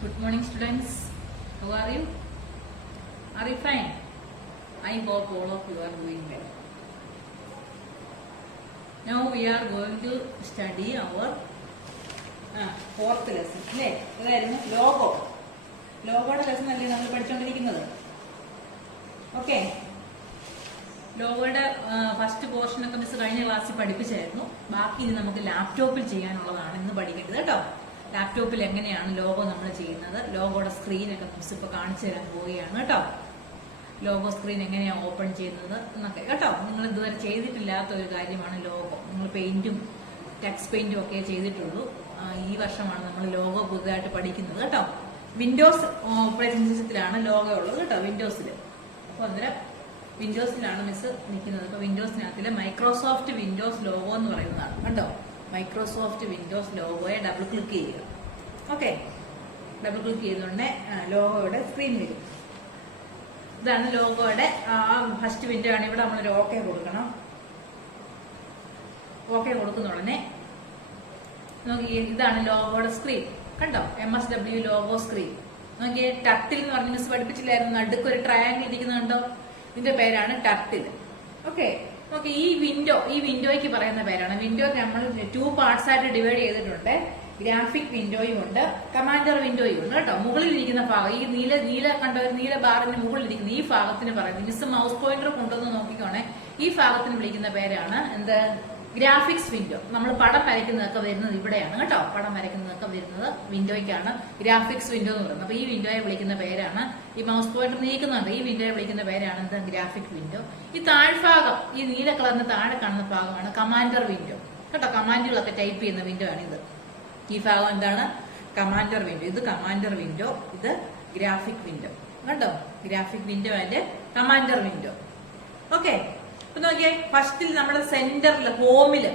Good morning, students. How are you? Are you fine? I hope all of you are doing well. Now we are going to study our fourth lesson. അല്ലേ? അതായിരുന്നു logo. ലോഗോയുടെ lesson അല്ലേ നമ്മൾ പഠിച്ചുകൊണ്ടിരിക്കുന്നത്. Okay, ലോഗോയുടെ first portion ഒക്കെ miss കഴിഞ്ഞ ക്ലാസ്സിൽ പഠിപ്പിച്ചായിരുന്നു. ബാക്കി ഇനി നമുക്ക് ലാപ്ടോപ്പിൽ ചെയ്യാനുള്ളതാണ് ഇന്ന് പഠിക്കേണ്ടത് കേട്ടോ. ലാപ്ടോപ്പിൽ എങ്ങനെയാണ് ലോഗോ നമ്മൾ ചെയ്യുന്നത്, ലോഗോയുടെ സ്ക്രീനൊക്കെ മിസ് ഇപ്പൊ കാണിച്ചു തരാൻ പോവുകയാണ് കേട്ടോ. ലോഗോ സ്ക്രീൻ എങ്ങനെയാണ് ഓപ്പൺ ചെയ്യുന്നത് എന്നൊക്കെ കേട്ടോ. നിങ്ങൾ ഇതുവരെ ചെയ്തിട്ടില്ലാത്ത ഒരു കാര്യമാണ് ലോഗോ. നിങ്ങൾ പെയിന്റും ടെക്സ്റ്റ് പെയിന്റും ഒക്കെ ചെയ്തിട്ടുള്ളൂ. ഈ വർഷമാണ് നമ്മൾ ലോഗോ പുതുതായിട്ട് പഠിക്കുന്നത് കേട്ടോ. വിൻഡോസ് ഓപ്പറേറ്റിംഗ് സിസ്റ്റത്തിലാണ് ലോഗോ ഉള്ളത് കേട്ടോ, വിൻഡോസിൽ. അപ്പൊ അന്നേരം വിൻഡോസിലാണ് മിസ് നിൽക്കുന്നത്. അപ്പൊ വിൻഡോസിനകത്തിലെ മൈക്രോസോഫ്റ്റ് വിൻഡോസ് ലോഗോ എന്ന് പറയുന്നതാണ് കേട്ടോ. മൈക്രോസോഫ്റ്റ് വിൻഡോസ് ലോഗോയെ ഡബിൾ ക്ലിക്ക് ചെയ്യുക. ഓക്കെ, ഡബിൾ ക്ലിക്ക് ചെയ്തുകൊണ്ട് ലോഗോയുടെ സ്ക്രീൻ വരും. ഇതാണ് ലോഗോയുടെ ഫസ്റ്റ് വിൻഡോ ആണ്. ഇവിടെ നമ്മളൊരു ഓക്കെ കൊടുക്കണം. ഓക്കെ കൊടുക്കുന്ന ഉടനെ നോക്കി, ഇതാണ് ലോഗോയുടെ സ്ക്രീൻ കണ്ടോ. MSW ലോഗോ സ്ക്രീൻ നോക്കിയേ. ടർട്ടിൽ എന്ന് പറഞ്ഞ് മിസ് പഠിപ്പിച്ചില്ലായിരുന്നു, നടുക്കൊരു ട്രയാങ്കിൾ ഇരിക്കുന്നത് കണ്ടോ. ഇതിന്റെ പേരാണ് ടർട്ടിൽ. ഓക്കെ, നോക്കി ഈ വിൻഡോയ്ക്ക് പറയുന്ന പേരാണ്. വിൻഡോ നമ്മൾ 2 പാർട്സ് ആയിട്ട് ഡിവൈഡ് ചെയ്തിട്ടുണ്ട്. ഗ്രാഫിക് വിൻഡോയും ഉണ്ട്, കമാൻഡർ വിൻഡോയും ഉണ്ട് കേട്ടോ. മുകളിലിരിക്കുന്ന ഭാഗം, ഈ നീല കണ്ട ഒരു നീല ബാറിന് മുകളിലിരിക്കുന്ന ഈ ഭാഗത്തിന് പറയുന്നത്, മിസ് മൗസ് പോയിന്റർ കൊണ്ടുവന്ന് നോക്കിക്കോണേ, ഈ ഭാഗത്തിന് വിളിക്കുന്ന പേരാണ് എന്ത്, ഗ്രാഫിക്സ് വിൻഡോ. നമ്മൾ പടം വരയ്ക്കുന്നതൊക്കെ വരുന്നത് ഇവിടെയാണ് കേട്ടോ. പടം വരയ്ക്കുന്നതൊക്കെ വരുന്നത് വിൻഡോയ്ക്കാണ് ഗ്രാഫിക്സ് വിൻഡോ എന്ന് പറയുന്നത്. അപ്പൊ ഈ വിൻഡോയെ വിളിക്കുന്ന പേരാണ്, ഈ മൗസ് പോയിന്റർ നീക്കുന്നുണ്ട്, ഈ വിൻഡോയെ വിളിക്കുന്ന പേരാണ് എന്ത്, ഗ്രാഫിക് വിൻഡോ. ഈ താഴ്ഭാഗം, ഈ നീല കളറിന് താഴെ കാണുന്ന ഭാഗമാണ് കമാൻഡർ വിൻഡോ കേട്ടോ. കമാൻഡുകളൊക്കെ ടൈപ്പ് ചെയ്യുന്ന വിൻഡോ ആണ് ഇത്. ഈ ഭാഗം എന്താണ്, കമാൻഡർ വിൻഡോ. ഇത് കമാൻഡർ വിൻഡോ, ഇത് ഗ്രാഫിക് വിൻഡോ കണ്ടോ. Graphic window and commander window. Okay, അപ്പൊ നോക്കിയേ, ഫസ്റ്റിൽ നമ്മുടെ സെന്ററിൽ ഹോമില്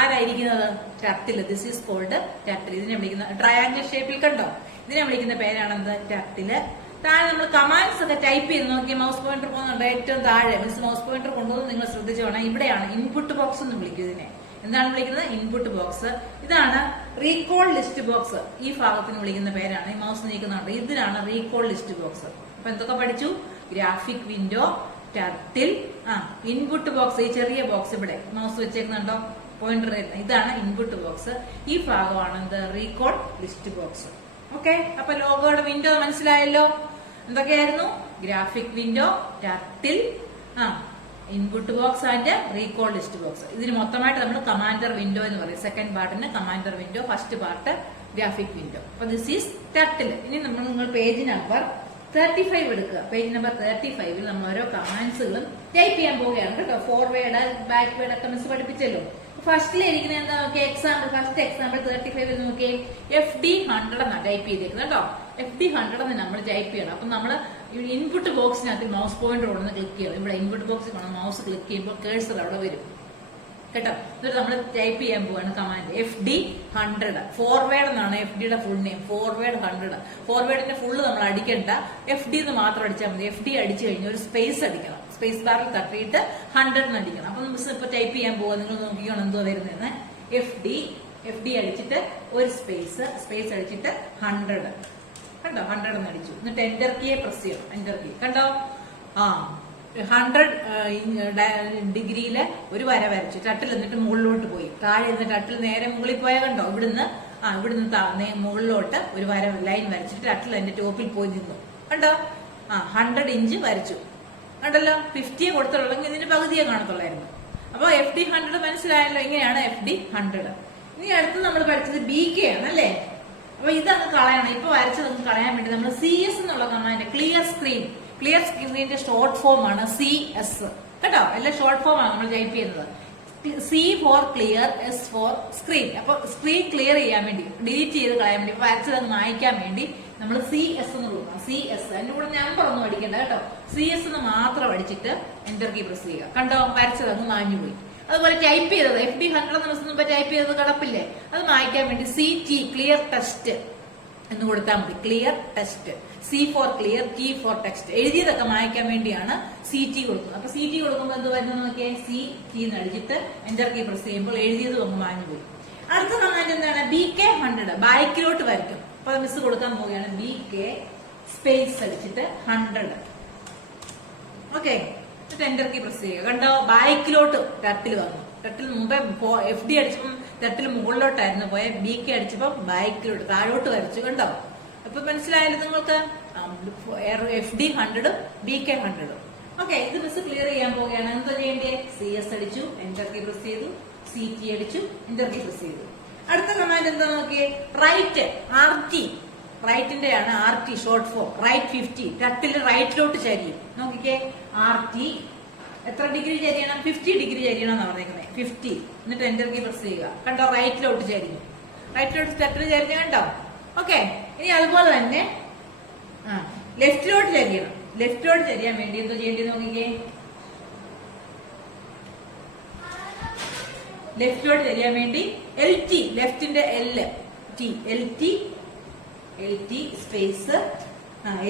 ആരായിരിക്കുന്നത്, turtle. This is called turtle. ഇതിനെ വിളിക്കുന്ന ട്രയാങ്കിൾ ഷേപ്പിൽ കണ്ടോ, ഇതിനെ വിളിക്കുന്ന പേരാണ് എന്ത്, ടർട്ടില്. താഴെ നമ്മൾ കമാൻഡ്സ് ഒക്കെ ടൈപ്പ് ചെയ്ത് നോക്കിയാൽ മൗസ് പോയിന്റർ പോകുന്നുണ്ട് ഏറ്റവും താഴെ. മിസ് മൗസ് പോയിന്റർ കൊണ്ടുവന്ന് നിങ്ങൾ ശ്രദ്ധിച്ചോണം, ഇവിടെയാണ് ഇൻപുട്ട് ബോക്സ് എന്ന് വിളിക്കും ഇതിനെ. എന്താണ് വിളിക്കുന്നത്, ഇൻപുട്ട് ബോക്സ്. ഇതാണ് റീകോൾ ലിസ്റ്റ് ബോക്സ്. ഈ ഭാഗത്തിന് വിളിക്കുന്ന പേരാണ്, ഈ മൗസ് നീക്കുന്നുണ്ട്, ഇതിനാണ് റീകോൾ ലിസ്റ്റ് ബോക്സ്. അപ്പൊ എന്തൊക്കെ പഠിച്ചു, graphic window, turtle, input box. ഈ ചെറിയ ബോക്സ് ഇവിടെ മൗസ് വെച്ചേക്കുന്നുണ്ടോ, പോയിന്റർ, ഇതാണ് ഇൻപുട്ട് ബോക്സ്. ഈ ഭാഗമാണ് എന്ത്, റീകോൾ ലിസ്റ്റ് ബോക്സ്. ഓക്കെ, അപ്പൊ ലോഗോയുടെ വിൻഡോ മനസ്സിലായല്ലോ. എന്തൊക്കെയായിരുന്നു, graphic window, turtle, input box and recall list box. ഇതിന് മൊത്തമായിട്ട് നമ്മൾ കമാൻഡർ വിൻഡോ എന്ന് പറയും. സെക്കൻഡ് പാർട്ടിന് commander window, first part graphic window. അപ്പൊ ദിസ് ഈസ് ടർട്ടിൽ. ഇനി നിങ്ങൾ പേജ് നമ്പർ 35 എടുക്കുക. പേജ് നമ്പർ 35 നമ്മൾ ഓരോ കമാൻഡ്സുകളും ടൈപ്പ് ചെയ്യാൻ പോവുകയാണ് കേട്ടോ. ഫോർവേഡ്, ബാക്ക്വേഡ് ഒക്കെ മിസ് പഠിപ്പിച്ചല്ലോ. ഫസ്റ്റിലിരിക്കുന്ന എന്താ നോക്കിയാൽ എക്സാമ്പിൾ, ഫസ്റ്റ് എക്സാമ്പിൾ 35 നോക്കിയേ, FD100 എന്നാണ് ടൈപ്പ് ചെയ്തേക്കുന്നത് കേട്ടോ. FD100 നമ്മൾ ടൈപ്പ് ചെയ്യണം. അപ്പൊ നമ്മൾ ഇൻപുട്ട് ബോക്സിനകത്ത് മൗസ് പോയിന്റർ കൊണ്ടുവന്ന് ക്ലിക്ക് ചെയ്യണം. ഇവിടെ ഇൻപുട്ട് ബോക്സിൽ കൊണ്ട് മൗസ് ക്ലിക്ക് ചെയ്യുമ്പോൾ കേഴ്സർ അവിടെ വരും കേട്ടോ. എന്നിട്ട് നമ്മൾ ടൈപ്പ് ചെയ്യാൻ പോവാണ് കമാൻഡ് FD100. ഫോർവേഡ് എന്നാണ് FDയുടെ ഫുൾ നെയിം, ഫോർവേഡ് 100. ഫോർവേഡിന്റെ ഫുള്ള് നമ്മൾ അടിക്കണ്ട, FD എന്ന് മാത്രം അടിച്ചാൽ മതി. FD അടിച്ചു കഴിഞ്ഞാൽ ഒരു സ്പേസ് അടിക്കണം, സ്പേസ് ബാറിൽ തട്ടിയിട്ട് 100 അടിക്കണം. അപ്പൊ മിസ് ഇപ്പൊ ടൈപ്പ് ചെയ്യാൻ പോവാ, നിങ്ങൾ നോക്കിക്കോണം എന്തോ വരുന്നതെന്ന്. FD അടിച്ചിട്ട് ഒരു സ്പേസ് അടിച്ചിട്ട് 100 കണ്ടോ, 100 എന്ന് അടിച്ചു. എന്നിട്ട് എന്റർ കീയെ പ്രസ് ചെയ്യണം, എന്റർ കീ കണ്ടോ. 100 ഡിഗ്രിയില് ഒരു വര വരച്ചു. ടട്ടിൽ എന്നിട്ട് മുകളിലോട്ട് പോയി, താഴെ ഇരുന്ന് ടട്ടിൽ നേരെ മുകളിൽ പോയാൽ കണ്ടോ, ഇവിടുന്ന് മുകളിലോട്ട് ഒരു വര ലൈൻ വരച്ചിട്ട് ടട്ടിൽ അതിന്റെ ടോപ്പിൽ പോയി നിന്നു കണ്ടോ. 100 ഇഞ്ച് വരച്ചു കണ്ടല്ലോ. 50 കൊടുത്തുള്ളെങ്കിൽ ഇതിന്റെ പകുതിയെ കാണത്തുള്ളായിരുന്നു. അപ്പൊ FD100 മനസ്സിലായല്ലോ. ഇങ്ങനെയാണ് FD100. ഇനി അടുത്ത് നമ്മൾ പഠിച്ചത് BK ആണ് അല്ലേ. അപ്പൊ ഇതങ്ങ് കളയണം. ഇപ്പൊ വരച്ചത് അങ്ങ് കളയാൻ വേണ്ടി നമ്മൾ CS എന്നുള്ള കമാൻഡ്, ക്ലിയർ സ്ക്രീനിന്റെ ഷോർട്ട് ഫോം ആണ് CS കേട്ടോ. എല്ലാം ഷോർട്ട് ഫോം ആണ് നമ്മൾ ടൈപ്പ് ചെയ്യുന്നത്. C for clear, S for screen. അപ്പൊ സ്ക്രീൻ ക്ലിയർ ചെയ്യാൻ വേണ്ടി, ഡിലീറ്റ് ചെയ്ത് കളയാൻ വേണ്ടി, വരച്ചത് അങ്ങ് മായ്ക്കാൻ വേണ്ടി നമ്മൾ CS എന്ന് കൊടുക്കണം. CS, അതിന്റെ കൂടെ നമ്പർ ഒന്നും അടിക്കണ്ട കേട്ടോ. CS എന്ന് മാത്രം അടിച്ചിട്ട് എന്റർ കീ പ്രസ് ചെയ്യുക കണ്ടോ, വരച്ചത് അങ്ങ് മാഞ്ഞു പോയി. അതുപോലെ ടൈപ്പ് ചെയ്തത് FD100 മുമ്പ് ടൈപ്പ് ചെയ്തത് കിടപ്പില്ലേ, അത് മായ്ക്കാൻ വേണ്ടി CT ക്ലിയർ ടെക്സ്റ്റ് എന്ന് കൊടുത്താൽ മതി. Clear text, C for clear, T for text. എഴുതിയതൊക്കെ മായ്ക്കാൻ വേണ്ടിയാണ് CT കൊടുക്കുന്നത്. അപ്പൊ CT കൊടുക്കുമ്പോൾ എന്ത് വരുന്നത് നോക്കിയാൽ, CT എന്ന് അടിച്ചിട്ട് എന്റർ കീ പ്രസ് ചെയ്യുമ്പോൾ എഴുതിയതും അങ്ങ് മാഞ്ഞു പോയി. അടുത്ത കമാൻഡ് എന്താണ്, BK100, ബാക്കിലോട്ട് വരയ്ക്കും. അപ്പൊ അത് മിസ് കൊടുക്കാൻ പോവുകയാണ് BK സ്പേസ് അടിച്ചിട്ട് 100. ഓക്കെ, എന്റർ കീ പ്രസ് ചെയ്യുക. കണ്ടോ, ബാക്കിലോട്ട് ടർട്ടിൽ വന്നു. ടർട്ടിൽ മുമ്പേ FD അടിച്ചപ്പം ടർട്ടിൽ മുകളിലോട്ടായിരുന്നു പോയ, BK അടിച്ചപ്പോ ബാക്കിലോട്ട് താഴോട്ട് വരച്ചു. കണ്ടോ, അപ്പൊ മനസ്സിലായാലും നിങ്ങൾക്ക് FD 100, BK 100. ഓക്കെ, ഇത് മിസ് ക്ലിയർ ചെയ്യാൻ പോവുകയാണ്. എന്താ ചെയ്യേണ്ടേ? CS അടിച്ചു, എന്റർ കീ പ്രസ് ചെയ്തു, CT അടിച്ചു, എന്റർ കീ പ്രസ് ചെയ്തു. അടുത്ത കമാൻഡ് എന്താ നോക്കിയേ? Right, RT. റൈറ്റിന്റെ ആണ് RT short form. Right 50. Turtle റൈറ്റിലോട്ട് ചരിയും. നോക്കിക്കേ, RT എത്ര ഡിഗ്രി ചരിയണം? 50 ഡിഗ്രി ചരിയണം എന്നാണ് പറഞ്ഞേക്കുന്നത്. 50. എന്നിട്ട് എന്റർ കീ പ്രസ് ചെയ്യുക. കണ്ടോ, റൈറ്റിലോട്ട് ചരിഞ്ഞു. റൈറ്റിലോട്ട് ടർട്ടിൽ ചരിഞ്ഞു. കണ്ടോ? ഓക്കെ, ഇനി അതുപോലെ തന്നെ ലെഫ്റ്റിലോട്ട് ചരിയണം. ലെഫ്റ്റിലോട്ട് ചരിയാൻ വേണ്ടി എന്തോ ചെയ്യേണ്ടത് നോക്കിക്കേ. ലെഫ്റ്റിലോട്ട് ചരിയാൻ വേണ്ടി LT, ലെഫ്റ്റിന്റെ LT സ്പേസ്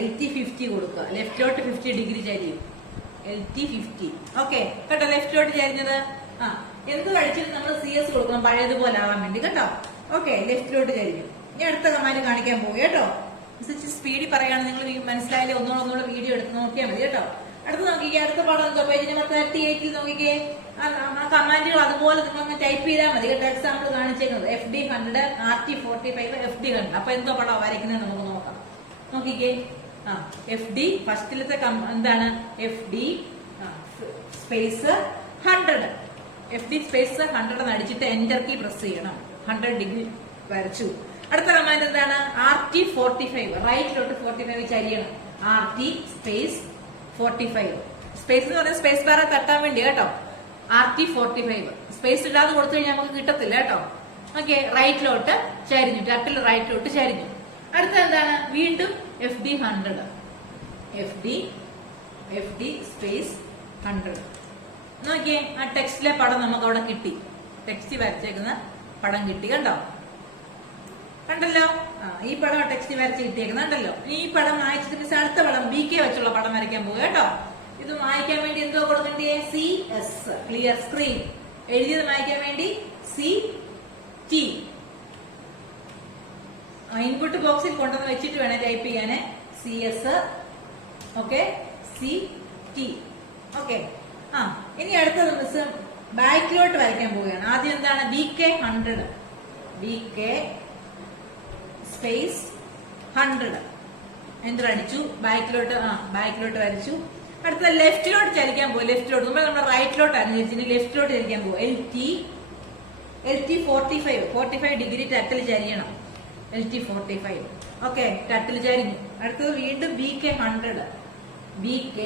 LT 50 കൊടുക്കുക. ലെഫ്റ്റിലോട്ട് 50 ഡിഗ്രി ചരിയും. LT 50. ഓക്കെ, കേട്ടോ, ലെഫ്റ്റിലോട്ട് ചരിഞ്ഞത്. എന്ത് കഴിച്ചിട്ട് നമ്മൾ CS കൊടുക്കണം, പഴയതുപോലെ ആവാൻ വേണ്ടി. കേട്ടോ, ഓക്കെ, ലെഫ്റ്റിലോട്ട് ചരിഞ്ഞു. ഇനി അടുത്ത കമാൻഡ് കാണിക്കാൻ പോകും. കേട്ടോ, സ്പീഡിൽ പറയാണ്. നിങ്ങൾ മനസ്സിലായാലേ ഒന്നുകൂടെ വീഡിയോ എടുത്ത് നോക്കിയാൽ മതി. കേട്ടോ, അടുത്ത് നോക്കിക്കേ. അടുത്ത പാഠം എന്തോ പേജ് നമ്പർ 38 നോക്കിക്കേ. ആ കമാൻഡുകൾ അതുപോലെ നിങ്ങൾ ടൈപ്പ് ചെയ്താൽ മതി. കേട്ടോ, എക്സാമ്പിൾ കാണിച്ചേക്കുന്നത് FD 100, RT 45, FD 100. അപ്പൊ എന്തോ പടം വരയ്ക്കുന്നത് നമുക്ക് നോക്കാം. നോക്കിക്കേ. FD ഫസ്റ്റിലത്തെ എന്താണ്? FD space 100. FD സ്പേസ് 100 അടിച്ചിട്ട് എന്റർ കീ പ്രസ് ചെയ്യണം. 100 ഡിഗ്രി വരച്ചു. അടുത്ത കമാൻഡ് എന്താണ്? RT 45. റൈറ്റിലോട്ട് 45 ചരിയണം. RT space 45. സ്പേസ് എന്ന് പറഞ്ഞാൽ സ്പേസ് ബാർ തട്ടാൻ വേണ്ടി. കേട്ടോ, RT 45. സ്പേസ് ഇല്ലാതെ കൊടുത്തു കഴിഞ്ഞാൽ നമുക്ക് കിട്ടത്തില്ല. കേട്ടോ, ഓക്കെ, റൈറ്റിലോട്ട് ചരിഞ്ഞു. ടർട്ടിൽ റൈറ്റിലോട്ട് ചരിഞ്ഞു. അടുത്ത എന്താണ്? വീണ്ടും FD 100. FD space 100. നോക്കിയേ, ആ ടെക്സ്റ്റിലെ പടം നമുക്ക് അവിടെ കിട്ടി. ടെക്സ്റ്റ് വരച്ചേക്കുന്ന പടം കിട്ടി. കണ്ടല്ലോ. ഈ പടം ടെക്സ്റ്റ് വരച്ച് കിട്ടിയേക്കുന്നുണ്ടല്ലോ. ഈ പടം മായച്ചിട്ട് മിസ് അടുത്ത പടം BK വെച്ചുള്ള പടം വരയ്ക്കാൻ പോകും. കേട്ടോ, ഇത് മായ്ക്കാൻ വേണ്ടി എന്തോ കൊടുക്കണ്ടേ? CS, clear screen. എഴുതിയത് മായ്ക്കാൻ വേണ്ടി CT. ഇൻപുട്ട് ബോക്സിൽ കൊണ്ടുവന്ന് വെച്ചിട്ട് വേണേ ടൈപ്പ് ചെയ്യാന്. CS, okay, CT. ഓക്കെ, ഇനി അടുത്തത് മിസ് ബാക്കിലോട്ട് വരയ്ക്കാൻ പോവുകയാണ്. ആദ്യം എന്താണ്? BK 100. BK space 100. എന്റർ അടിച്ചു. ബാക്കിലോട്ട് വരച്ചു. അടുത്ത ലെഫ്റ്റിലോട്ട് ചലിക്കാൻ പോകും. ലെഫ്റ്റിലോട്ട് നമ്മൾ റൈറ്റിലോട്ടാണ് തിരിച്ചിട്ട് ലെഫ്റ്റിലോട്ട് ചലിക്കാൻ പോകും. LT 45 ഡിഗ്രി ടർട്ടിൽ ചരിയണം. LT 45. ഓക്കെ, ടർട്ടിൽ ചരിഞ്ഞു. അടുത്തത് വീണ്ടും BK 100. BK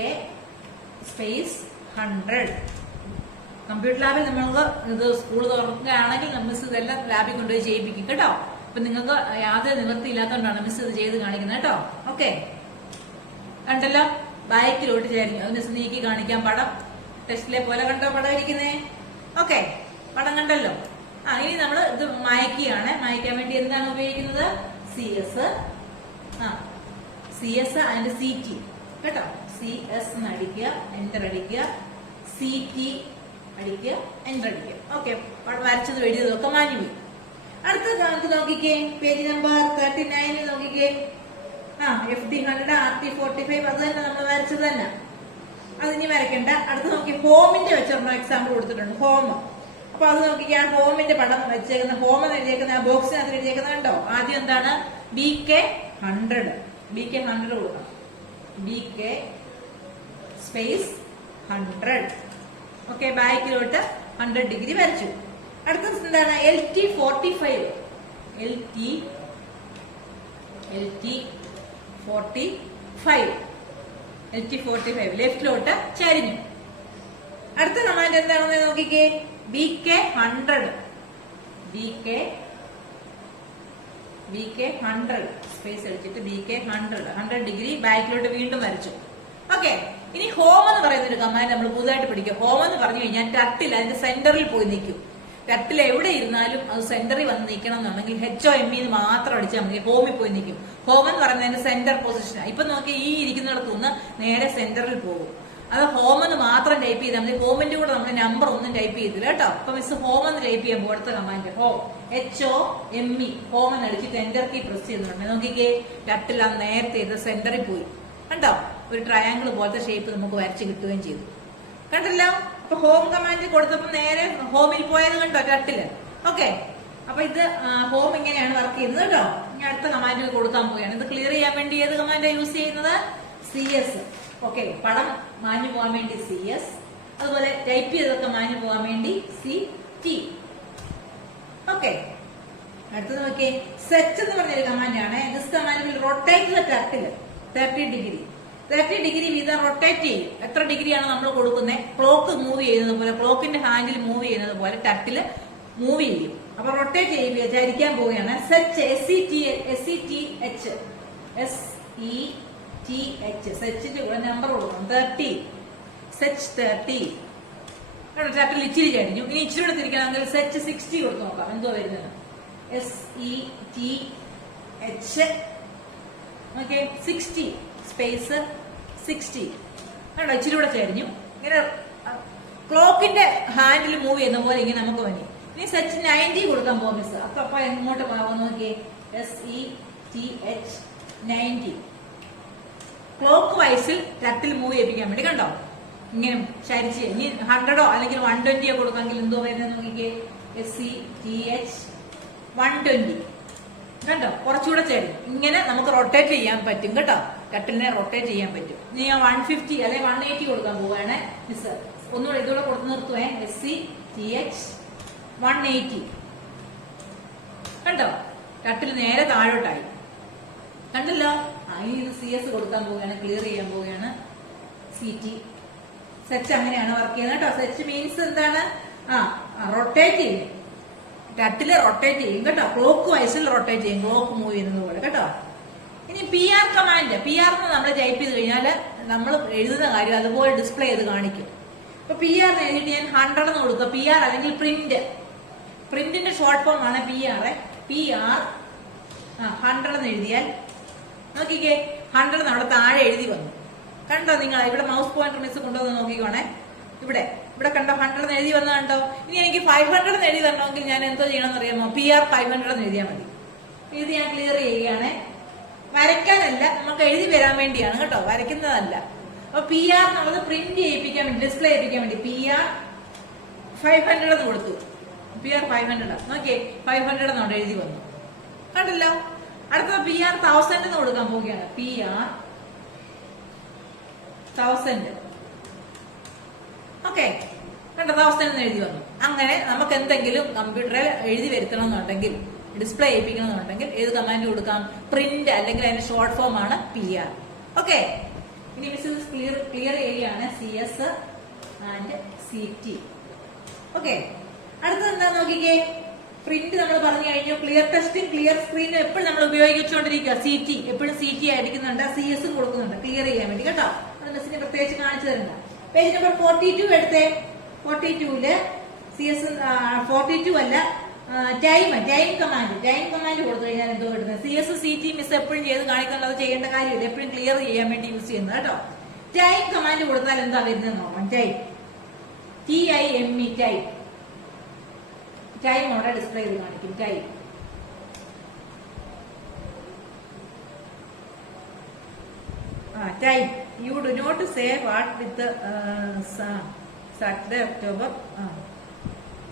space 100. കമ്പ്യൂട്ടർ ലാബിൽ നമ്മൾക്ക് ഇത് സ്കൂൾ തുറക്കുകയാണെങ്കിൽ മിസ് ഇതെല്ലാം ലാബിൽ കൊണ്ടുപോയി ചെയ്യിപ്പിക്കും. കേട്ടോ, അപ്പൊ നിങ്ങൾക്ക് യാതൊരു നിവൃത്തി ഇല്ലാത്തതുകൊണ്ടാണ് മിസ് ഇത് ചെയ്ത് കാണിക്കുന്നത്. കേട്ടോ, ഓക്കെ, കണ്ടല്ലോ, ബാക്കിലോട്ട് ചരിഞ്ഞു. അത് മിസ് നീക്കി കാണിക്കാം. പടം ടെസ്റ്റിലെ പോലെ കണ്ടോ പടം ഇരിക്കുന്നേ? ഓക്കെ, പടം കണ്ടല്ലോ. ഇനി നമ്മൾ ഇത് മായ്ക്കുകയാണ്. മായ്ക്കാൻ വേണ്ടി എന്താണ് ഉപയോഗിക്കുന്നത്? CS and CT. കേട്ടോ, CS എന്ന് അടിക്കുക, എന്റർ അടിക്കുക, CT അടിക്കുക, എന്റർ അടിക്കുക. ഓക്കെ, വരച്ചത് എഴുതിയതൊക്കെ മാഞ്ഞു പോയി. അടുത്ത നമുക്ക് നോക്കിക്കേ, പേജ് നമ്പർ 39 നോക്കിക്കേ. FD 100, RT 45. അത് തന്നെ നമ്മൾ വരച്ചത് തന്നെ. അതിനി വരയ്ക്കണ്ട. അടുത്ത് നോക്കി, ഹോമിന്റെ വെച്ചൊരെണ്ണം എക്സാമ്പിൾ കൊടുത്തിട്ടുണ്ട്. ഹോം. അപ്പൊ അത് നോക്കിക്കേ, ആ ഹോമിന്റെ പടം വെച്ചേക്കുന്ന ഹോം എന്ന് എഴുതിയേക്കുന്ന ആ ബോക്സിനകത്ത് എഴുതിയേക്കുന്നത് കണ്ടോ? ആദ്യം എന്താണ്? BK 100. BK 100 കൊടുക്കണം. BK space 100. ഓക്കെ, ബാക്കിലോട്ട് 100 ഡിഗ്രി വരച്ചു. അടുത്തത് എന്താണ്? LT 45. LT 45 ലെഫ്റ്റിലോട്ട് ചരിഞ്ഞു. അടുത്ത കമാൻഡ് എന്താണെന്ന് നോക്കിക്കേ. BK 100. BK 100 സ്പേസ് അടിച്ചിട്ട് BK 100 ഡിഗ്രി ബാക്കിലോട്ട് വീണ്ടും വരച്ചു. ഓക്കെ, ഇനി ഹോം എന്ന് പറയുന്ന ഒരു കമാൻഡ് നമ്മൾ പുതുതായിട്ട് പഠിക്കും. ഹോം എന്ന് പറഞ്ഞു കഴിഞ്ഞാൽ ടർട്ടിൽ അതിന്റെ സെന്ററിൽ പോയി നിൽക്കും. ടർട്ടിൽ എവിടെ ഇരുന്നാലും അത് സെന്ററിൽ വന്ന് നിൽക്കണം എന്നുണ്ടെങ്കിൽ HOME എന്ന് മാത്രം അടിച്ചാൽ മതി. ഹോമിൽ പോയി നിൽക്കും. ഹോം എന്ന് പറയുന്നതിന്റെ സെന്റർ പൊസിഷൻ. ഇപ്പൊ നോക്കി, ഈ ഇരിക്കുന്നിടത്തു നിന്ന് നേരെ സെന്ററിൽ പോകും. അത് ഹോം എന്ന് മാത്രം ടൈപ്പ് ചെയ്താൽ മതി. ഹോമിന്റെ കൂടെ നമ്മൾ നമ്പർ ഒന്നും ടൈപ്പ് ചെയ്തില്ല കേട്ടോ. അപ്പൊ മിസ് ഹോം എന്ന് ടൈപ്പ് ചെയ്യാൻ അടുത്ത കമാൻഡ് HOME ഹോം എന്ന് അടിച്ചിട്ട് എന്റർ കീ പ്രസ് ചെയ്യുന്നുണ്ട്. നോക്കിക്കേ ടർട്ടിൽ ആ നേരത്തെ ഇത് സെന്ററിൽ പോയി കണ്ടോ. ഒരു ട്രയാങ്കിൾ പോലത്തെ ഷേപ്പ് നമുക്ക് വരച്ച് കിട്ടുകയും ചെയ്തു. കണ്ടല്ലോ. അപ്പൊ ഹോം കമാൻഡ് കൊടുത്തപ്പോ നേരെ ഹോമിൽ പോയത് കണ്ടോ ടർട്ടില്. ഓക്കെ, അപ്പൊ ഇത് ഹോം ഇങ്ങനെയാണ് വർക്ക് ചെയ്യുന്നത് കേട്ടോ. ഇനി അടുത്ത കമാൻഡിൽ കൊടുക്കാൻ പോവുകയാണ്. ഇത് ക്ലിയർ ചെയ്യാൻ വേണ്ടി ഏത് കമാൻഡാണ് യൂസ് ചെയ്യുന്നത്? CS. ഓക്കെ, പടം മാഞ്ഞു പോകാൻ വേണ്ടി CS, അതുപോലെ ടൈപ്പ് ചെയ്തൊക്കെ മാഞ്ഞു പോകാൻ വേണ്ടി CT. ഓക്കെ, അടുത്തത് നോക്കിയേ, സെറ്റ് എന്ന് പറഞ്ഞൊരു കമാൻഡാണ്. This command will rotate the turtle 30 degree. 30 degree വീതം റൊട്ടേറ്റ് ചെയ്യും. എത്ര ഡിഗ്രിയാണ് നമ്മൾ കൊടുക്കുന്നത്? ക്ലോക്ക് മൂവ് ചെയ്യുന്നത് പോലെ, ക്ലോക്കിന്റെ ഹാൻഡിൽ മൂവ് ചെയ്യുന്നത് പോലെ ടർട്ടിൽ മൂവ് ചെയ്യും. അപ്പൊ റൊട്ടേറ്റ് ചെയ്യുക വിചാരിക്കാൻ പോവുകയാണ്. സെറ്റ് SETH സെച്ചിന്റെ കൂടെ നമ്പർ കൊടുക്കണം 30. സെച്ച് 30. ടർട്ടിൽ ഇച്ചിരി കഴിഞ്ഞു. ഇനി ഇച്ചിരി കൂടെ തിരിക്കണമെങ്കിൽ സെച്ച് 60 കൊടുത്ത് നോക്കാം എന്തോ വരുന്നത്. SETH ഓക്കെ 60 സ്പേസ് 60 കണ്ടോ. ഇച്ചിരി കൂടെ ചേരിഞ്ഞു. ഇങ്ങനെ ക്ലോക്കിന്റെ ഹാൻഡിൽ മൂവ് ചെയ്യുന്ന പോലെ ഇങ്ങനെ നമുക്ക് വേണ്ടി. ഇനി സെച്ച് 90 കൊടുക്കാൻ പോകും മിസ്. അപ്പൊ എങ്ങോട്ട് പോകാൻ നോക്കിയേ. SETH 90 ക്ലോക്ക് വൈസിൽ ടർട്ടിൽ മൂവ് ചെയ്യിപ്പിക്കാൻ വേണ്ടി കണ്ടോ. ഇങ്ങനെ ചരിച്ച് ഇനി 100 അല്ലെങ്കിൽ 120 കൊടുക്കാമെങ്കിൽ എന്തോ വരുന്നത് നോക്കിക്കേ. SETH 120 കണ്ടോ. കുറച്ചുകൂടെ ചേരും. ഇങ്ങനെ നമുക്ക് റൊട്ടേറ്റ് ചെയ്യാൻ പറ്റും കേട്ടോ. ടർട്ടിലിനെ റൊട്ടേറ്റ് ചെയ്യാൻ പറ്റും. ഇനി ഞാൻ 150 അല്ലെങ്കിൽ 180 കൊടുക്കാൻ പോവുകയാണ് മിസ്. ഒന്നുകൂടെ ഇതുകൂടെ കൊടുത്ത് നിർത്തുവേ. SETH 180 കണ്ടോ. ടർട്ടിൽ നേരെ താഴോട്ടായി കണ്ടല്ലോ. ഇനി ഇത് CS കൊടുക്കാൻ പോവുകയാണ്, ക്ലിയർ ചെയ്യാൻ പോവുകയാണ്. CT സെറ്റ് അങ്ങനെയാണ് വർക്ക് ചെയ്യുന്നത് കേട്ടോ. സെറ്റ് മീൻസ് എന്താണ്? റൊട്ടേറ്റ് ചെയ്യും. ടർട്ടിൽ റൊട്ടേറ്റ് ചെയ്യും കേട്ടോ. ക്ലോക്ക് വൈസിൽ റൊട്ടേറ്റ് ചെയ്യും, ക്ലോക്ക് മൂവ് ചെയ്യുന്നത് പോലെ കേട്ടോ. ഇനി PR കമാൻഡ്. PR എന്ന് നമ്മൾ ടൈപ്പ് ചെയ്ത് കഴിഞ്ഞാൽ നമ്മൾ എഴുതുന്ന കാര്യം അതുപോലെ ഡിസ്പ്ലേ ചെയ്ത് കാണിക്കും. അപ്പൊ PR എഴുതിയിട്ട് ഞാൻ 100 എന്ന് കൊടുക്കുക. PR അല്ലെങ്കിൽ പ്രിന്റിന്റെ ഷോർട്ട് ഫോം ആണ് PR. 100 എന്ന് എഴുതിയാൽ നോക്കിക്കേ 100 നമ്മുടെ താഴെ എഴുതി വന്നു കണ്ടോ. നിങ്ങൾ ഇവിടെ മൗസ് പോയിന്റർ മിസ് കൊണ്ടുവന്ന് നോക്കിക്കോണേ. ഇവിടെ കണ്ടോ 100 എന്ന് എഴുതി വന്നത് കണ്ടോ. ഇനി എനിക്ക് 500 എന്ന് എഴുതി തരണമെങ്കിൽ ഞാൻ എന്തോ ചെയ്യണമെന്ന് അറിയാമോ? PR 500 എന്ന് എഴുതിയാൽ മതി. ഇത് ഞാൻ ക്ലിയർ ചെയ്യുകയാണ്. വരയ്ക്കാനല്ല, നമുക്ക് എഴുതി വരാൻ വേണ്ടിയാണ് കേട്ടോ, വരയ്ക്കുന്നതല്ല. അപ്പൊ PR എന്നുള്ളത് പ്രിന്റ് ചെയ്യിപ്പിക്കാൻ വേണ്ടി, ഡിസ്പ്ലേ ചെയ്യിപ്പിക്കാൻ വേണ്ടി PR 500 എന്ന് കൊടുത്തു. PR 500 നോക്കിയേ 500 എന്നോട് എഴുതി വന്നു കണ്ടല്ലോ. അടുത്ത PR 1000 എന്ന് കൊടുക്കാൻ പോവുകയാണ്. PR 1000 ഓക്കെ കണ്ടോ. 1000 എന്ന് എഴുതി വന്നു. അങ്ങനെ നമുക്ക് എന്തെങ്കിലും കമ്പ്യൂട്ടറിൽ എഴുതി വരുത്തണം എന്നുണ്ടെങ്കിൽ, ഡിസ്പ്ലേ ചെയ്യിപ്പിക്കണം എന്നുണ്ടെങ്കിൽ ഏത് കമാൻഡ് കൊടുക്കാം? പ്രിന്റ് അല്ലെങ്കിൽ അതിന്റെ ഷോർട്ട് ഫോം ആണ് PR. ഓക്കെ, ഇനി മിസ് ക്ലിയർ ചെയ്യുകയാണ് CS ആൻഡ് CT. ഓക്കെ, അടുത്തത് എന്താ നോക്കിക്കേ. പ്രിന്റ് നമ്മൾ പറഞ്ഞു കഴിഞ്ഞു. ക്ലിയർ ടെസ്റ്റിംഗ്, ക്ലിയർ സ്ക്രീൻ എപ്പോഴും നമ്മൾ ഉപയോഗിച്ചുകൊണ്ടിരിക്കുക. CT എപ്പോഴും CT അടിക്കുന്നുണ്ട്, CS കൊടുക്കുന്നുണ്ട് ക്ലിയർ ചെയ്യാൻ വേണ്ടി കേട്ടോ. അത് മിസ്സിന് പ്രത്യേകിച്ച് കാണിച്ചു തരുന്ന. പേജ് നമ്പർ 42 എടുത്തേ. 42ല് CS 42 അല്ല, ടൈം കമാൻഡ് കൊടുത്തു കഴിഞ്ഞാൽ എന്തോ കിട്ടുന്നത്? CS CT മിസ് എപ്പോഴും ചെയ്ത് കാണിക്കുന്നത്, അത് ചെയ്യേണ്ട കാര്യമില്ല. എപ്പോഴും ക്ലിയർ ചെയ്യാൻ വേണ്ടി യൂസ് ചെയ്യുന്നത് കേട്ടോ. ടൈം കമാൻഡ് കൊടുത്താൽ എന്താ വരുന്നത് നോക്കാം. TIME ടൈം അവിടെ ഡിസ്പ്ലേ ചെയ്ത് കാണിക്കും. Time you do not say what with Saturday October.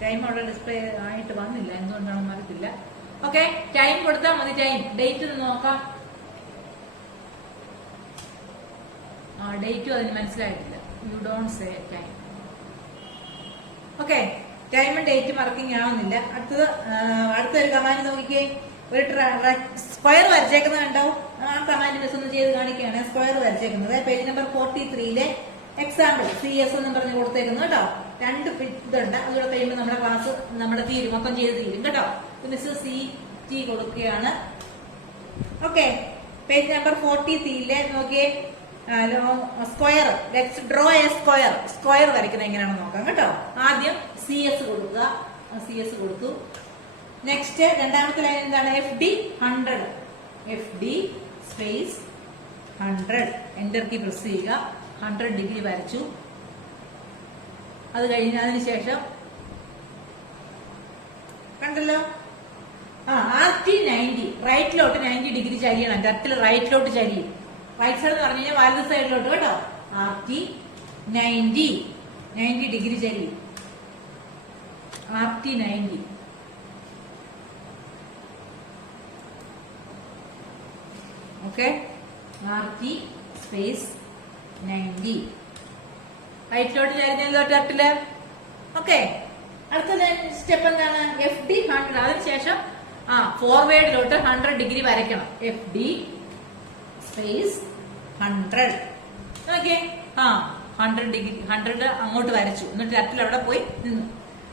Time അവിടെ ഡിസ്പ്ലേ ആയിട്ട് വന്നില്ല, എന്തുകൊണ്ടാണെന്ന് അറിയത്തില്ല. ഓക്കെ, ടൈം കൊടുത്താൽ മതി. ടൈം ഡേറ്റ് നോക്കാം. ഡേറ്റും അതിന് മനസ്സിലായിട്ടില്ല. You don't say time. Okay, ടൈമും ഡേറ്റ് മാർക്കിംഗ് ആവുന്നില്ല. അടുത്തൊരു കമാൻഡ് നോക്കിക്കേ. ഒരു സ്ക്വയർ വരച്ചേക്കുന്നത് കണ്ടോ. ആ കമാൻഡ് മിസ് ഒന്ന് ചെയ്ത് കാണിക്കുകയാണ്. സ്ക്വയർ വരച്ചേക്കുന്നത് പേജ് നമ്പർ 43ലെ എക്സാമ്പിൾ CS എന്ന് പറഞ്ഞ് കൊടുത്തേക്കുന്നു കേട്ടോ. 2 ഇതുണ്ട്. അതുകൂടെ കഴിയുമ്പോൾ നമ്മുടെ ക്ലാസ് മൊത്തം ചെയ്ത് തീരും കേട്ടോ. മിസ് CT കൊടുക്കുകയാണ്. ഓക്കെ, പേജ് നമ്പർ 43ലെ നോക്കിയേ. Square, let's draw A square വരയ്ക്കുന്നത് എങ്ങനെയാണെന്ന് നോക്കാം കേട്ടോ. ആദ്യം CS കൊടുക്കുക. CS കൊടുത്തു. നെക്സ്റ്റ് രണ്ടാമത്തെ ലൈൻ എന്താണ്? FD 100. FD space 100 enter key press ചെയ്യുക. 100 ഡിഗ്രി വരച്ചു. അത് കഴിഞ്ഞതിന് ശേഷം കണ്ടല്ലോ, RT 90 റൈറ്റിലോട്ട് 90 ഡിഗ്രി ചരിയണം. ടർട്ടിൽ റൈറ്റിലോട്ട് ചരിയും. റൈറ്റ് സൈഡ് എന്ന് പറഞ്ഞു കഴിഞ്ഞാൽ വലത് സൈഡിലോട്ട് കേട്ടോ. RT 90 ഡിഗ്രി ചരിയും. RT 90. ഓക്കെ, RT സ്പേസ് 90 റൈറ്റിലോട്ട് ചരിഞ്ഞല്ലോ ടർട്ടില്. ഓക്കെ, അടുത്ത സ്റ്റെപ്പ് എന്താണ്? FD 100. അതിനുശേഷം ഫോർവേഡിലോട്ട് 100 ഡിഗ്രി വരയ്ക്കണം. FD space 100. ഓക്കെ, 100 ഡിഗ്രി 100 അങ്ങോട്ട് വരച്ചു. എന്നിട്ട് ടർട്ടിൽ അവിടെ പോയി നിന്നു.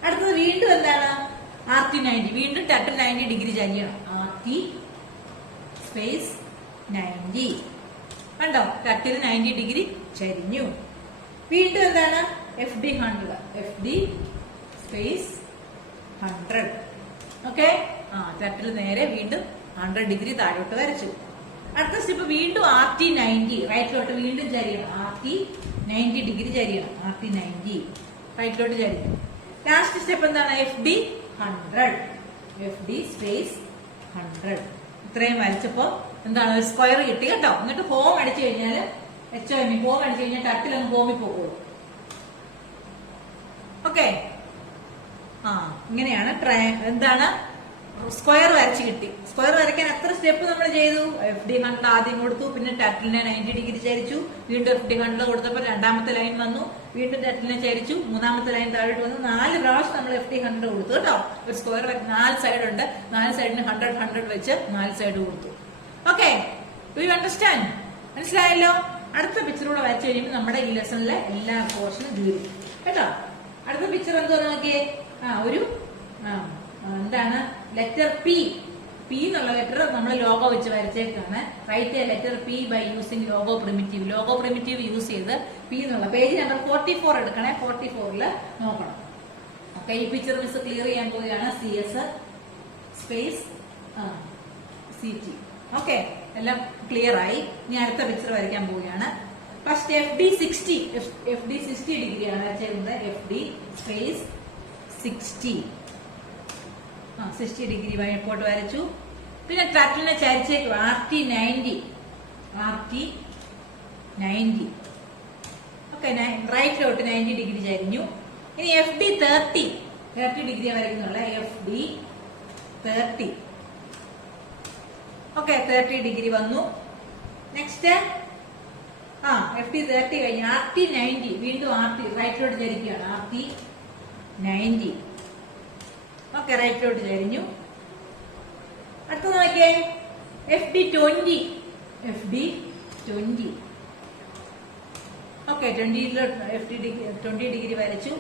അടുത്തത് വീണ്ടും എന്താണ്? RT 90. വീണ്ടും ടർട്ടിൽ 90 ഡിഗ്രി ചരിയണം. RT space 90. കണ്ടോ, ടർട്ടിൽ 90 ഡിഗ്രി ചരിഞ്ഞു. വീണ്ടും എന്താണ്? FD 100. FD space 100. Okay, turtle നേരെ വീണ്ടും 100 ഡിഗ്രി താഴോട്ട് വരച്ചു. അടുത്ത സ്റ്റെപ്പ് വീണ്ടും RT 90 റൈറ്റിലോട്ട് വീണ്ടും ചരിയണം. RT 90 ഡിഗ്രി ചരിയണം. RT 90 റൈറ്റിലോട്ട് ചരിയണം. ലാസ്റ്റ് സ്റ്റെപ്പ് എന്താണ്? FD 100. FD space 100. ഇത്രയും വരച്ചപ്പോ എന്താണ്? ഒരു സ്ക്വയർ കിട്ടി കേട്ടോ. എന്നിട്ട് ഹോം അടിച്ചു കഴിഞ്ഞാൽ HOM ഹോം അടിച്ചു കഴിഞ്ഞാൽ ടർട്ടിൽ അങ്ങ് ഹോമിൽ പോകുള്ളൂ. ഓക്കെ, ഇങ്ങനെയാണ് എന്താണ് സ്ക്വയർ വരച്ച് കിട്ടി. സ്ക്വയർ വരയ്ക്കാൻ എത്ര സ്റ്റെപ്പ് നമ്മൾ ചെയ്തു? FD 100 ആദ്യം കൊടുത്തു, പിന്നെ ടർട്ടിലിനെ 90 ഡിഗ്രി ചരിച്ചു, വീണ്ടും FD 100 കൊടുത്തപ്പോൾ രണ്ടാമത്തെ ലൈൻ വന്നു, വീണ്ടും ടർട്ടിലിനെ ചരിച്ചു, മൂന്നാമത്തെ ലൈൻ താഴോട്ട് വന്നു. 4 പ്രാവശ്യം നമ്മൾ FD 100 കൊടുത്തു കേട്ടോ. ഒരു സ്ക്വയർ 4 സൈഡ് ഉണ്ട്, 4 സൈഡിന് 100 വെച്ച് 4 സൈഡ് കൊടുത്തു. Okay, do you understand? മനസ്സിലായല്ലോ? അടുത്ത പിക്ചറൂടെ വരച്ചു കഴിയുമ്പോൾ നമ്മുടെ ഈ ലെസണിലെ എല്ലാ പോർഷനും തീരും കേട്ടോ. അടുത്ത പിക്ചർ എന്തോ നോക്കിയേ. ഒരു എന്താണ്? ലെറ്റർ P എന്നുള്ള ലെറ്റർ നമ്മൾ ലോഗോ വെച്ച് വരച്ചേക്കാണ്. Write a letter P by using logo primitive. Logo primitive use ചെയ്ത് P എന്നുള്ള പേജ് നമ്പർ 44 എടുക്കണേ. 44 നോക്കണം. ഓക്കെ, ഈ പിക്ചർ മിസ് ക്ലിയർ ചെയ്യാൻ പോവുകയാണ്. CS space CT. ഓക്കെ, എല്ലാം ക്ലിയർ ആയി. ഇനി അടുത്ത പിക്ചർ വരയ്ക്കാൻ പോവുകയാണ്. ഫസ്റ്റ് FD 60 ഡിഗ്രിയാണ് വരച്ചേക്കുന്നത്. FD സ്പേസ് 60 ഡിഗ്രി വഴിപ്പോട്ട് വരച്ചു. പിന്നെ ടർട്ടിലിനെ ചരിച്ചേക്കും. RT 90. ഓക്കെ, റൈറ്റിലോട്ട് 90 ഡിഗ്രി ചരിഞ്ഞു. ഇനി FD 30 ഡിഗ്രി വരയ്ക്കുന്നുള്ള. FD 30. ഓക്കെ, 30 ഡിഗ്രി വന്നു. നെക്സ്റ്റ് FD 30 കഴിഞ്ഞു. RT 90. വീണ്ടും RT റൈറ്റിലോട്ട് ചരിക്കുകയാണ്. RT 90. ഓക്കെ, റൈറ്റിലോട്ട് ചരിഞ്ഞു. അടുത്ത നോക്കിയേ. FD 20. ഓക്കെ, 20 ഡിഗ്രി വരച്ചു.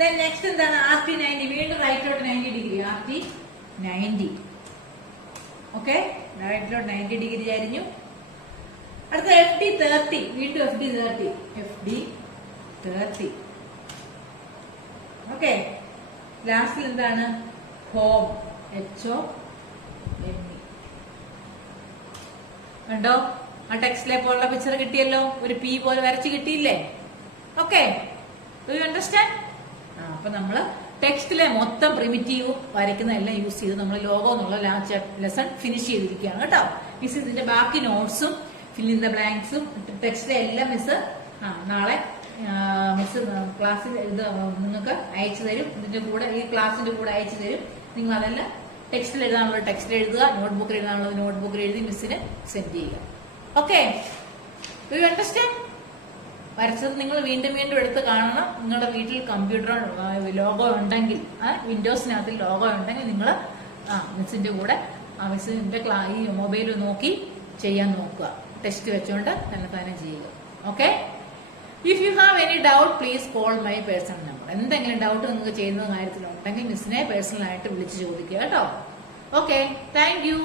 ദെൻ നെക്സ്റ്റ് എന്താണ്? RT 90. വീണ്ടും റൈറ്റിലോട്ട് 90 ഡിഗ്രി. RT 90. ഓക്കെ, റൈറ്റിലോട്ട് 90 ഡിഗ്രി ചരിഞ്ഞു. അടുത്ത FD 30. വീണ്ടും FD 30. ഓക്കെ, ലാസ്റ്റിൽ എന്താണ്? ഹോം. HOME. കണ്ടോ, ആ ടെക്സ്റ്റിലെ പോലുള്ള പിക്ചർ കിട്ടിയല്ലോ. ഒരു P പോലെ വരച്ച് കിട്ടിയില്ലേ? Okay, do you understand? അപ്പൊ നമ്മള് ടെക്സ്റ്റിലെ മൊത്തം പ്രിമിറ്റീവും വരയ്ക്കുന്ന എല്ലാം യൂസ് ചെയ്ത് നമ്മൾ ലോഗോ എന്നുള്ള ലെസൺ ഫിനിഷ് ചെയ്തിരിക്കുകയാണ് കേട്ടോ. മിസ് ഇതിന്റെ ബാക്കി നോട്ട്സും ഫിൽ ഇൻ ദ ബ്ലാങ്ക്സും ടെക്സ്റ്റിലെ എല്ലാം മിസ് നാളെ മിസ് ക്ലാസ്സിൽ ഇത് നിങ്ങൾക്ക് അയച്ചു തരും. ഇതിന്റെ കൂടെ ഈ ക്ലാസ്സിന്റെ കൂടെ അയച്ചു തരും. നിങ്ങൾ അതെല്ലാം ടെക്സ്റ്റിൽ എഴുതാനുള്ളത് ടെക്സ്റ്റിൽ എഴുതുക, നോട്ട്ബുക്കിൽ എഴുതാനുള്ളത് നോട്ട്ബുക്കിൽ എഴുതി മിസ്സിന് സെൻഡ് ചെയ്യുക. Okay, do you understand? വരച്ചത് നിങ്ങൾ വീണ്ടും എടുത്ത് കാണണം. നിങ്ങളുടെ വീട്ടിൽ കമ്പ്യൂട്ടർ ലോഗോ ഉണ്ടെങ്കിൽ, വിൻഡോസിനകത്ത് ലോഗോ ഉണ്ടെങ്കിൽ നിങ്ങൾ മിസ്സിന്റെ കൂടെ മിസ്സിന്റെ ഈ മൊബൈൽ നോക്കി ചെയ്യാൻ നോക്കുക. ടെസ്റ്റ് വെച്ചുകൊണ്ട് തന്നെ ചെയ്യുക. Okay, if you have any doubt please call my personal number. എന്തെങ്കിലും ഡൗട്ട് നിങ്ങൾക്ക് ചെയ്യുന്ന കാര്യത്തിലുണ്ടെങ്കിൽ മിസ്സിനെ പേഴ്സണലായിട്ട് വിളിച്ച് ചോദിക്കുക കേട്ടോ. Okay, thank you.